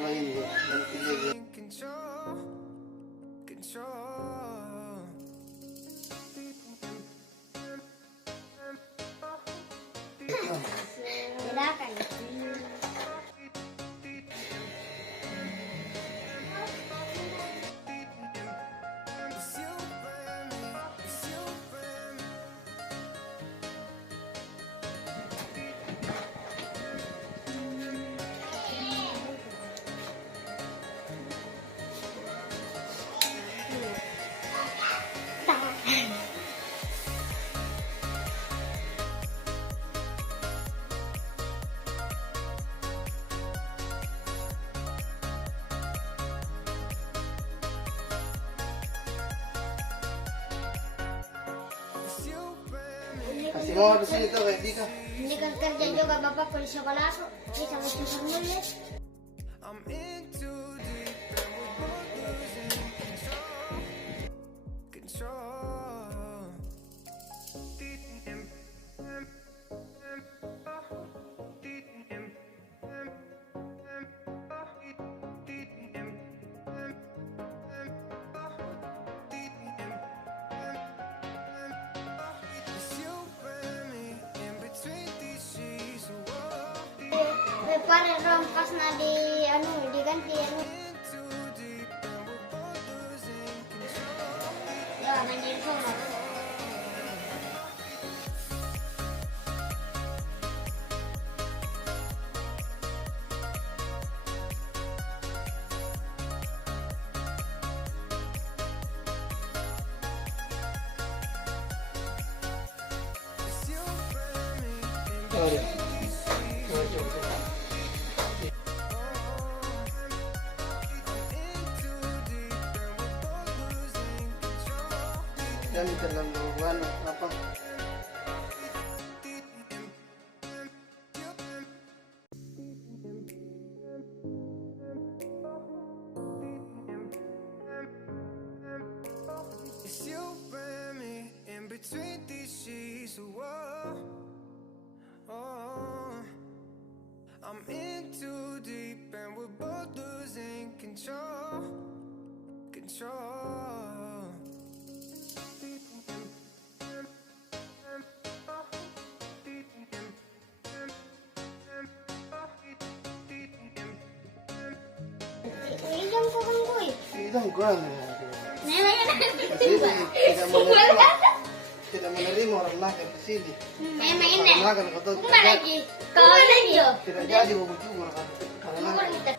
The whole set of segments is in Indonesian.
tuangin gua. Nanti dia bedakan. kasih mau di sini tuh kayak Dika. Hindi kan kerja juga bapak polisi Balaso. Bisa masuk nulis. Pare rom pas na di diganti ya nanti semua. Dan terlalu apa? I'm in too deep and we're both losing control. Ilang ko kang boy. Ilang gua Nena tidak menerima orang nakal di sini. Mema Orang ini. nakal kata Kuma lagi. Kau lagi yo. tidak jadi mau jujur karena nakal.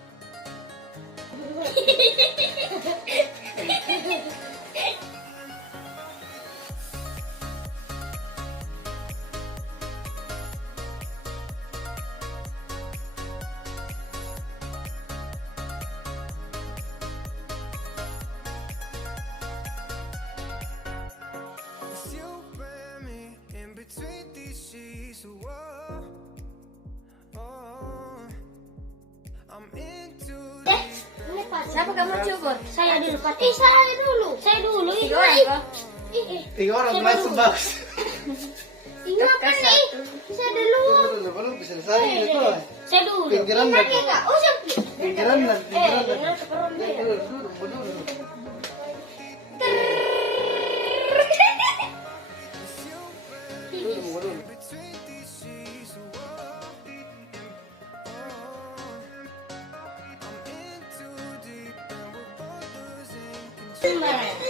Siapa kamu cukur? Saya dulu, Pak. Saya dulu. Saya dulu. Tiga orang kok. Tiga orang main sebab. Iya kan nih. Saya dulu. Belum bisa selesai itu. Saya dulu. Pinggiran Pakai enggak? Oh, pinggiran dan jangan sekarang dia. Dulu. Sembarang.